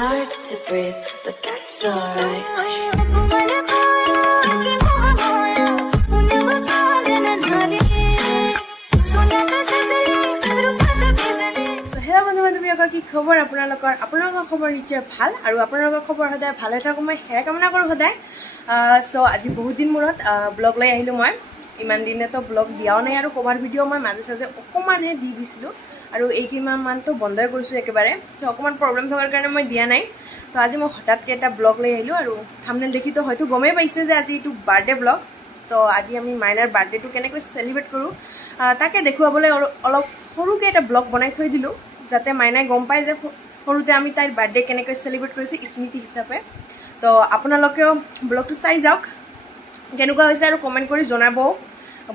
Hard to breathe, but that's alright. Hello বন্ধু-বান্ধৱীসকল, কি খবৰ আপোনালোকৰ খবৰ নিশ্চয় ভাল আৰু আপোনালোকৰ খবৰ সদায় ভালে থাকক মই হেয়া কামনা কৰোঁ সদায়। সো আজি বহুত দিন মূৰত ব্লগ লৈ আহিলোঁ মই। ইমান দিনেতো ব্লগ দিয়াও নাই আৰু কভাৰ ভিডিঅ' মই মাজে মাজে অকণমানহে দি দিছিলোঁ আৰু এইকেইমাহমানতো বন্ধই কৰিছোঁ একেবাৰে। তো অকণমান প্ৰব্লেম থকাৰ কাৰণে মই দিয়া নাই। তো আজি মই হঠাৎকৈ এটা ব্লগ লৈ আহিলোঁ আৰু থাম্বনেইল দেখি তো হয়তো গমেই পাইছে যে আজি এইটো বাৰ্থডে ব্লগ। তো আজি আমি মাইনাৰ বাৰ্থডেটো কেনেকৈ চেলিব্ৰেট কৰোঁ তাকে দেখুৱাবলৈ অলপ সৰুকৈ এটা ব্লগ বনাই থৈ দিলোঁ, যাতে মাইনাই গম পায় যে সৰুতে আমি তাইৰ বাৰ্থডে কেনেকৈ চেলিব্ৰেট কৰিছোঁ স্মৃতি হিচাপে। তো আপোনালোকেও ব্লগটো চাই যাওক, কেনেকুৱা হৈছে আৰু কমেণ্ট কৰি জনাব।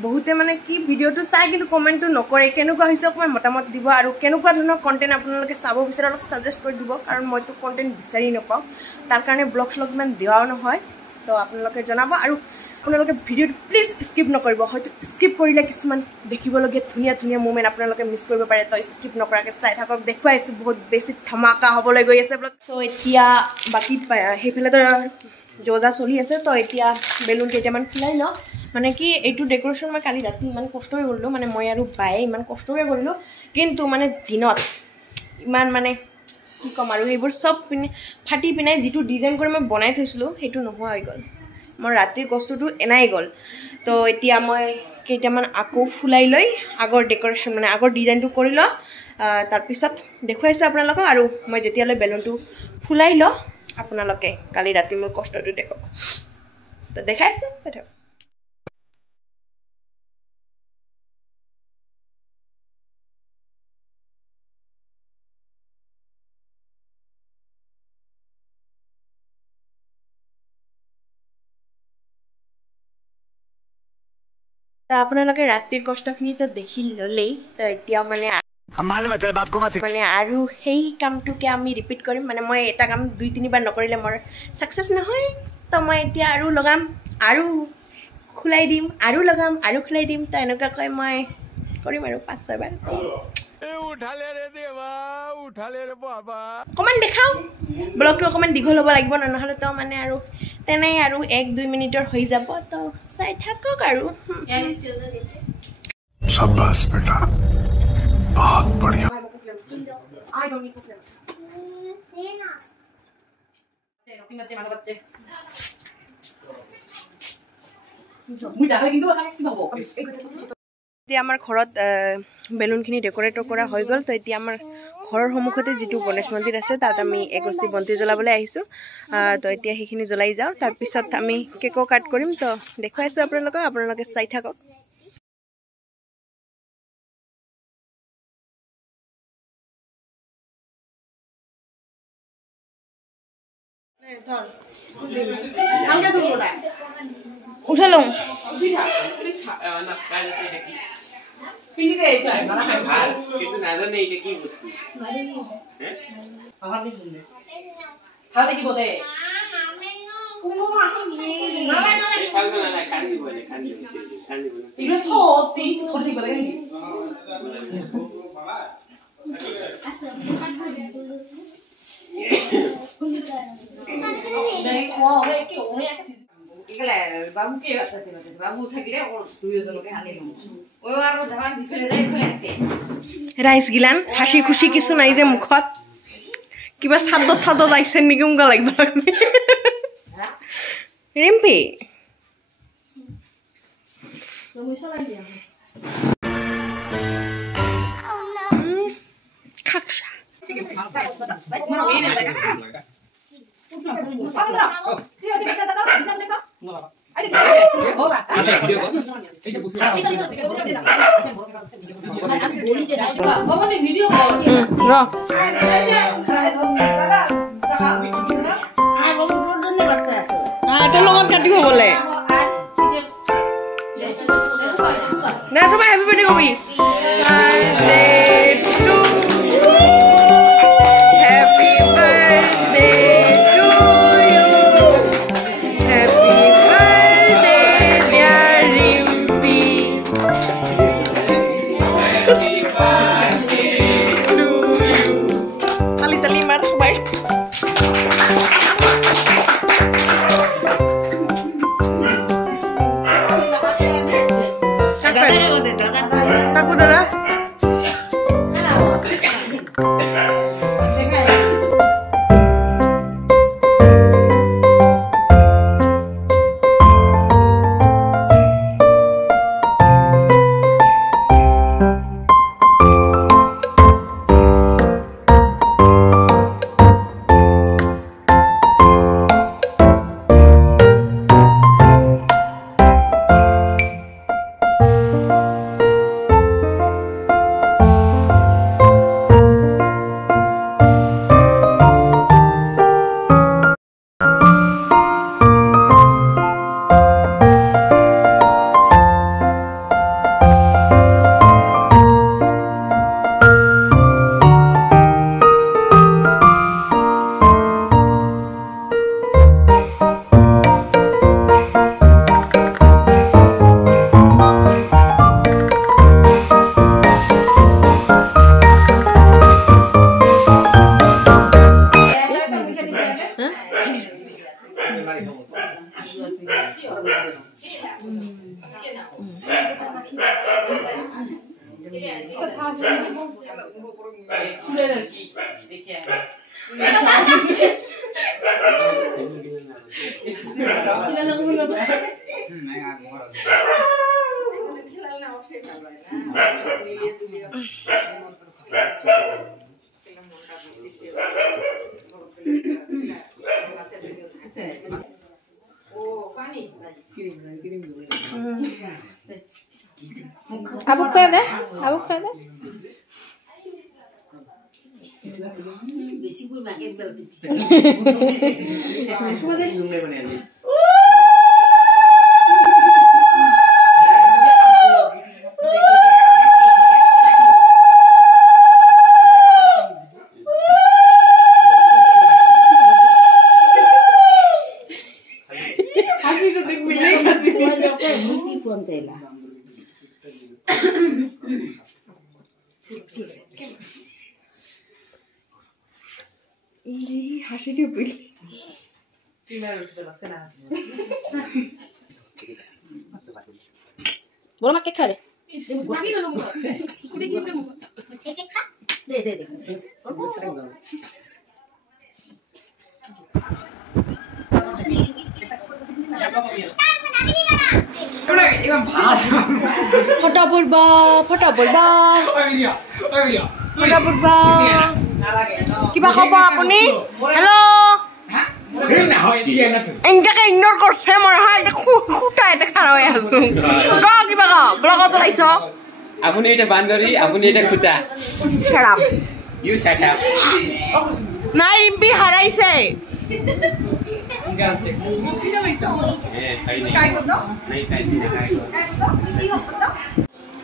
বহুতে মানে কি ভিডিঅ'টো চাই কিন্তু কমেণ্টটো নকৰে, কেনেকুৱা হৈছে অকণমান মতামত দিব আৰু কেনেকুৱা ধৰণৰ কণ্টেণ্ট আপোনালোকে চাব বিচাৰে অলপ ছাজেষ্ট কৰি দিব, কাৰণ মইতো কণ্টেণ্ট বিচাৰি নাপাওঁ, তাৰ কাৰণে ব্লগ শ্লগ ইমান দিয়াও নহয়। তো আপোনালোকে জনাব আৰু আপোনালোকে ভিডিঅ'টো প্লিজ স্কিপ নকৰিব। হয়তো স্কিপ কৰিলে কিছুমান দেখিবলগীয়া ধুনীয়া ধুনীয়া মুমেণ্ট আপোনালোকে মিছ কৰিব পাৰে। তো স্কিপ নকৰাকৈ চাই থাকক, দেখুৱাইছোঁ বহুত বেছি ধামাকা হ'বলৈ গৈ আছে ব্লগ। ত' এতিয়া বাকী সেইফালেতো যৌজা চলি আছে। তো এতিয়া বেলুন কেইটামান ফুলাই লওঁ। মানে কি এইটো ডেক'ৰেশ্যন মই কালি ৰাতি ইমান কষ্টকৈ কৰিলোঁ, মানে মই আৰু বায়ে ইমান কষ্টকৈ কৰিলোঁ, কিন্তু মানে দিনত ইমান মানে কি ক'ম আৰু সেইবোৰ চব পিনে ফাটি পিনাই যিটো ডিজাইন কৰি মই বনাই থৈছিলোঁ সেইটো নোহোৱা হৈ গ'ল। মোৰ ৰাতিৰ কষ্টটো এনাই গ'ল। তো এতিয়া মই কেইটামান আকৌ ফুলাই লৈ আগৰ ডেক'ৰেশ্যন মানে আগৰ ডিজাইনটো কৰি লওঁ, তাৰপিছত দেখুৱাইছোঁ আপোনালোকক। আৰু মই যেতিয়ালৈ বেলুনটো ফুলাই লওঁ আপোনালোকে কালি ৰাতি মোৰ কষ্টটো দেখক। তো দেখাইছোঁ কথা। আপোনালোকে ৰাতিৰ কষ্টখিনিতো দেখি ল'লেই। তো এতিয়া মানে আৰু সেই কামটোকে আমি ৰিপিট কৰিম। মানে মই এটা কাম 2-3 বাৰ নকৰিলে মোৰ ছাকচেছ নহয়। তো মই এতিয়া আৰু লগাম, আৰু খোলাই দিম, আৰু লগাম, আৰু খোলাই দিম। তো এনেকুৱাকৈ মই কৰিম আৰু 5-6 বাৰ। অকণমান দেখাওঁ, ব্লগটো অকণমান দীঘল হ'ব লাগিব, নহ'লে তো মানে আৰু তেনেই আৰু 1-2 মিনিটৰ হৈ যাব। তো চাই থাকক আৰু। शाबाश बेटा, बहुत बढ़िया। এতিয়া আমাৰ ঘৰত বেলুনখিনি ডেক'ৰেট কৰা হৈ গ'ল। তো এতিয়া আমাৰ ঘৰৰ সন্মুখতে যিটো গণেশ মন্দিৰ আছে তাত আমি এগছি বন্তি জ্বলাবলৈ আহিছোঁ। তো এতিয়া সেইখিনি জ্বলাই যাওঁ, তাৰপিছত আমি কেকো কাট কৰিম। তো দেখুৱাইছোঁ আপোনালোকে চাই থাকক। উঠালো ৰাইচ গিলান হাসি খুশি কিছু নাই যে মুখত, কিবা ছাদত আহিছে নেকি উংগা লাগিব ৰিম্পি। খাকসা তোর লগত কাটিব বলে না, সবাই হ্যাপি বার্থডে কবি। Tali-tali mar, bye. Abuk kaya deh, abuk kaya deh. হাসি দিয়ে বলি বলো মা কেক খাবে ফটাফট বা ফটাফট বা ফটাফট বা কিবা খাব আপুনি হেল্ল' এনেকে ইগনোর করছে মনে হয় এটা খুঁটা এটা খারাপ হয়ে আছো ক কিবা ক ব্লগত লাইছ আপুনি এটা বান্দৰী আপুনি এটা খুঁটা শাট ইউ শাট আপ নাই রিম্পি হারাইছে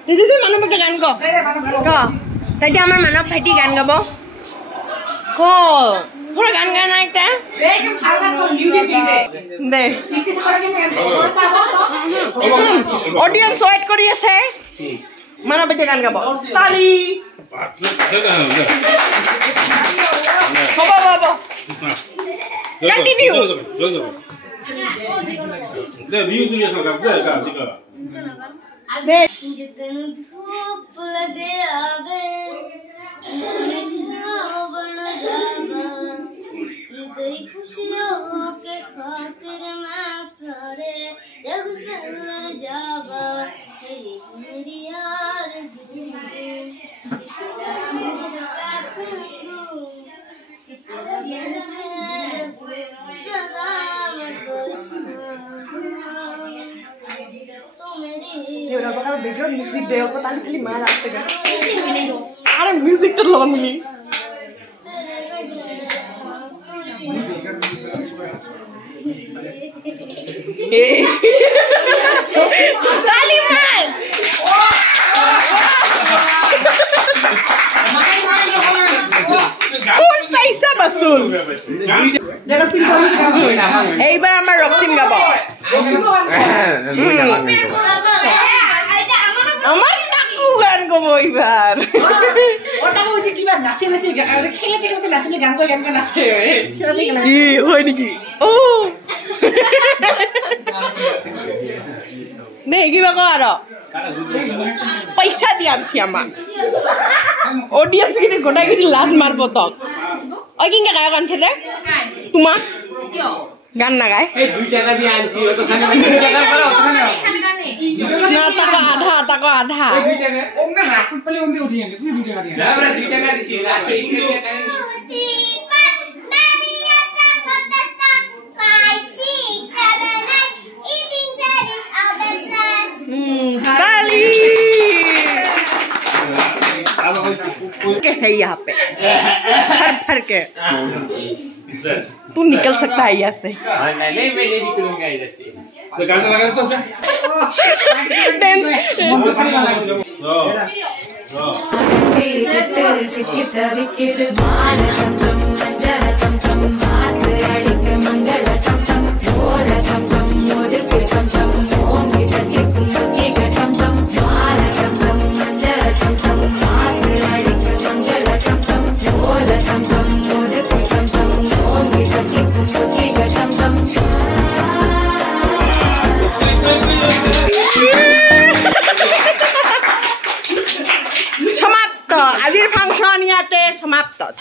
দিদি মানুহ একটা গান ক তাই আমার মানব ভাইটি গান গাব ক পুরো গান গায় না একটা দে অডিয়েন্স ওয়েট করি আছে মানব ভাইটি গান গাব তালি হব হব কন্টিনিউ जितन धूप लगे आवे बन जावा तेरी खुशियों के खातिर मैं सारे जग से लड़ जावा मेरी यार सदा बैकग्राउंड म्यूजिक दे पता नहीं खाली मार आते का अरे म्यूजिक तो लगा मिली ताली मार ফুল पैसा वसूल এইবার আমার রক্তিম গাবো আমার টাকু গান গাবো এইবার ওটা হচ্ছে কিবা নাচি নাচি খেলতে খেলতে নাচি গান কই নাচে কি হয় নাকি ও নে কিবা কো আর পয়সা দি আনছি আমা অডিয়েন্স কিনে গোটা গিরি লাভ মারবো তো ওই কিংকা গায় গান ছেলে তোমা গান না গায় এই 2 টাকা দিয়ে আনছি ও তো খালি 2 টাকা করো ওখানে না টাকা আধা 2 টাকা ওমনে রাস্তা পলে ওমনে উঠিয়ে নে 2 টাকা দিয়ে না আমরা 2 টাকা দিছি আসে ইংলিশে ताली के है यहाँ पे फर के तू निकल सकता है यहाँ से नहीं मैं नहीं निकलूंगा इधर से तो कैसा लगा तो क्या मंच सारी वाला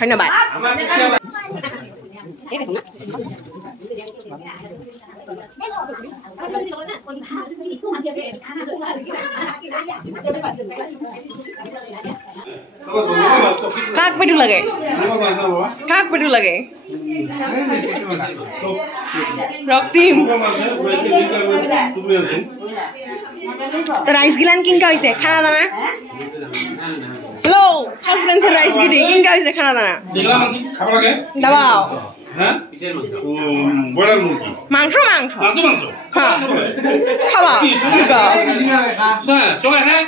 ধন্যবাদ আমার পিছে কাক পেটু লাগে কাক পেটু লাগে রক্তিম তো রাইস গিলান কিনকা হইছে খানা দানা হ্যালো হাজবেন্ড রাইস গিলি কিনকা হইছে খানা দানা যেগুলা নাকি খাবার লাগে দাবাও হ্যাঁ পিছের মধ্যে বড়ার মুরগি মাংস মাংস মাংস মাংস হ্যাঁ খাওয়া ঠিক আছে হ্যাঁ সবাই হ্যাঁ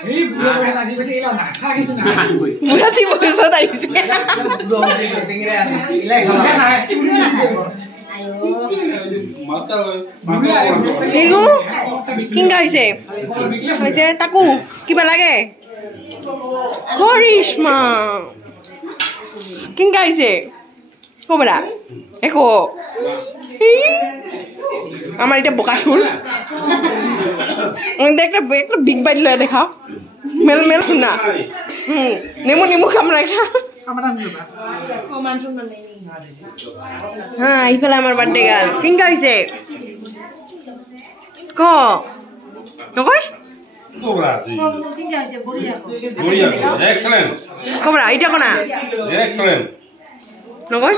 মুরাতি বসে রাইছে মাথা হেগু কিনকা হইছে হইছে তাকু কিবা লাগে করিশ্মা কিনকা হইছে কবরা একো আমার এটা বোকা শুল একটা বিগ বাইট লয়ে দেখাও মেল মেল শুনা নেমু নেমু কামড়া একটা হ্যাঁ এইফালে আমার বার্থডে গাল কিনকা হইছে ক naqsh Cobra, sí. Boriya, excellent. কবরা এটা কোনা Excellent. নকশ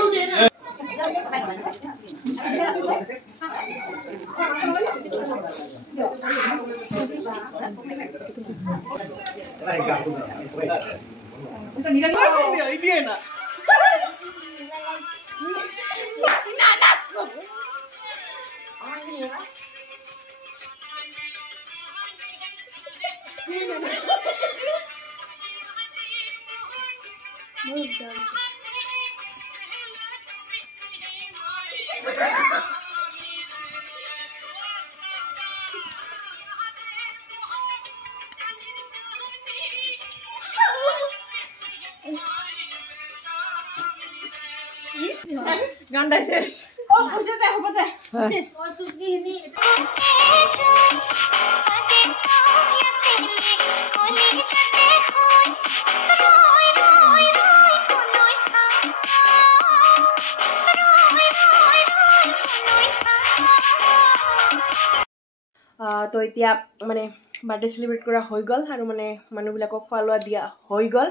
গান গাইছে ও বুঝে দে হবে দে ও চুকি নি তো এতিয়া মানে বাৰ্থডে সেলিব্ৰেট কৰা হৈ গ'ল আৰু মানে মানুহবিলাকক খোৱা লোৱা দিয়া হৈ গ'ল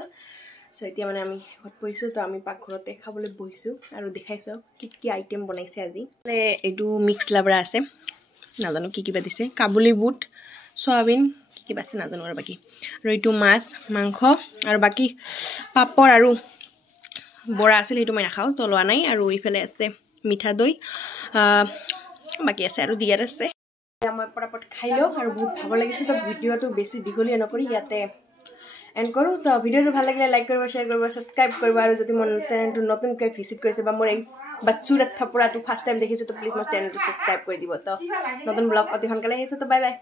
সো এতিয়া মানে আমি ঘৰত বহিছোঁ তো আমি পাকঘৰতে খাবলৈ বহিছোঁ আৰু দেখাইছোঁ কি কি আইটেম বনাইছে আজি এইটো মিক্স লাবৰা আছে নাজানো কি কিবা দিছে কাবুলি বুট সয়াবিন কি কিবা আছে নাজানো আৰু বাকী আৰু এইটো মাছ মাংস আৰু বাকী পাপৰ আৰু বৰা আছিল সেইটো মই নাখাওঁ তো লোৱা নাই আৰু এইফালে আছে মিঠা দৈ বাকী আছে আৰু দিয়াৰ আছে মই পটাপট খাই লওঁ আৰু বহুত ভাগৰ লাগিছে তো ভিডিঅ'টো বেছি দীঘলীয়া নকৰি ইয়াতে এণ্ড কৰোঁ তো ভিডিঅ'টো ভাল লাগিলে লাইক কৰিব শ্বেয়াৰ কৰিব ছাবস্ক্ৰাইব কৰিব আৰু যদি মোৰ চেনেলটো নতুনকৈ ভিজিট কৰিছে বা মোৰ এই বাচ্চুৰাত থাপৰাটো ফাৰ্ষ্ট টাইম দেখিছোঁ তো প্লিজ মোৰ চেনেলটো ছাবস্ক্ৰাইব কৰি দিব তো নতুন ব্লগ অতি সোনকালে আহিছে তো বাই বাই